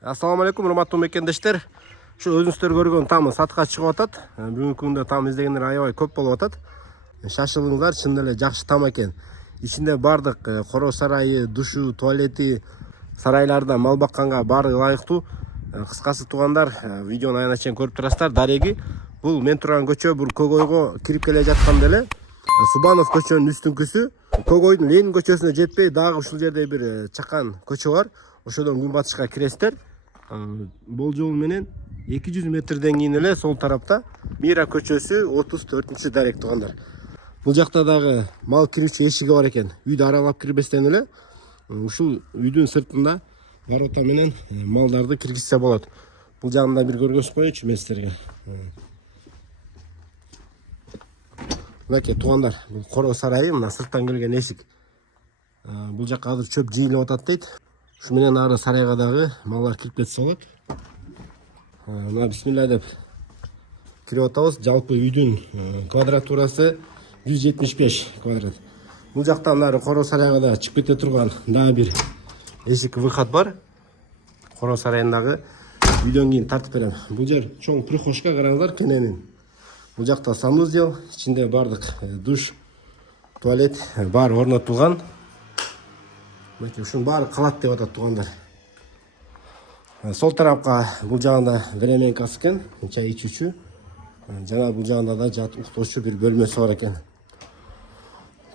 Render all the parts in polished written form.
Assalamu alaikum, урматтуу мекендештер. Şu өзүңүздөр көргөн там сатка чыгып атат. Бүгүнкү күндө там издегендер аябай көп болуп атат. Шашылыңыздар, чын эле жакшы там экен. Ичинде бардык коро сарайы, душу, туалети, сарайларда мал бакканга баары ылайыктуу. Кыскасы туугандар, видеону аянат чейин көрүп турасыздар. Дареги бул мен турган көчө бул Когойго кирип келе жатканда эле Субанов көчөнүн үстүнкүсү. Когойдун Ленин көчөсүнө жетпей дагы ушул жерде бир чакан көчө бар. Ошодон күн батышка киресиздер. Болжол менен 200 метрден кийин эле сол тарапта Мира көчөсү 34 дарек туугандар. Бул жакта дагы мал кирүүчү эшиги бар экен. Үйдү аралап кирбестен эле ушул үйдүн сыртында ворота менен малдарды киргизсе болот. Бул жагында бир көргөзүп коеюнчу мен силерге. Мынакей туугандар, бул коро сарайы, мына сырттан келген эшик. Бул жакка азыр чөп жыйылып атат дейт. Ушу менен ары сарайга дагы малдар кирип кетсе болот. Мына бисмилла деп кирип атабыз. Жалпы үйдүн квадратурасы 175 квадрат. Бул жактан ары коро сарайга да чыгып кете турган дагы бир эшик выход бар. Коро сарайындагы үйдөн кийин тартып берем. Бул жер чоң прихожка, караңыздар, кененин. Бул жакта санузел, ичинде бардык душ, туалет баары орнотулган. Мынакей ушунун баары калат деп атат туугандар. Сол тарапка бул жагында временкасы экен, чай ичүүчү. Жана бул жагында да жат уктоочу бир бөлмөсү бар экен.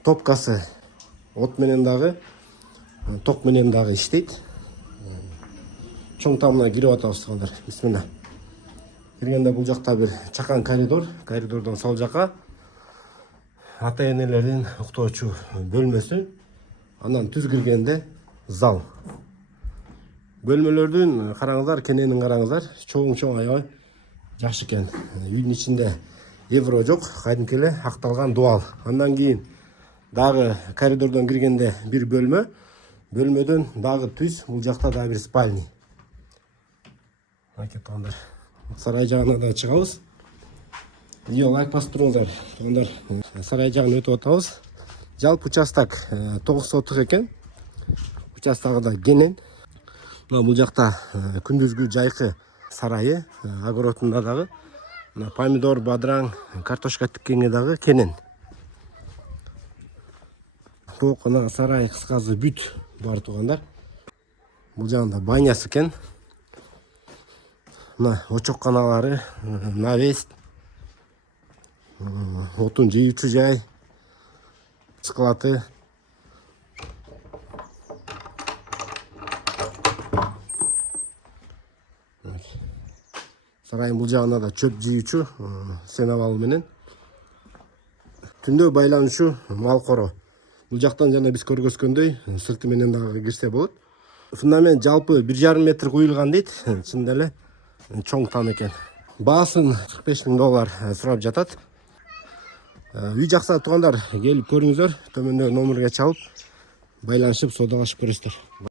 Топкасы от менен дагы, ток менен дагы иштейт. Чоң тамына кирип атабыз туугандар. Бисмилла. Киргенде бул жакта бир чакан коридор, коридордон сол жака ата энелердин уктоочу бөлмөсү. Андан түз киргенде зал. Бөлмөлөрдүн караңыздар, кененин караңыздар, чоң аябай жакшы экен. Үйдүн ичинде евро жок, кадимки эле акталган дуал. Андан кийин дагы коридордон киргенде бир бөлмө, бөлмөдөн дагы түз, бул жакта дагы бир спальня. Мынакей туугандар, сарай жагына да чыгабыз. Видео лайк басып туруңуздар туугандар. Сарай жагына өтүп атабыз. Жалпы участок 9 соток экен. Участогу да кенен. Мына бул жакта күндүзгү жайкы сарайы, огородунда дагы помидор, бадыраң, картошка тиккенге дагы кенен. Тоокона сарай кыскасы бүт бар туугандар. Бул жагында банясы экен. Мына очокканалары, навес, отун жыюучу жай, склаты. Сарайдын бул жагында да чөп жыюучу сеновал менен. Түндө байлануучу мал коро. Бул жактан жана биз көргөзгөндөй сырты менен дагы кирсе болот. Фундамент жалпы 1,5 метр куюлган дейт. Чын эле чоң там экен. Баасын $45,000 сурап жатат. Үй жакса туугандар, келип көрүңүздөр. Төмөндө номерге чалып байланышып саудалашып көрөсүздөр.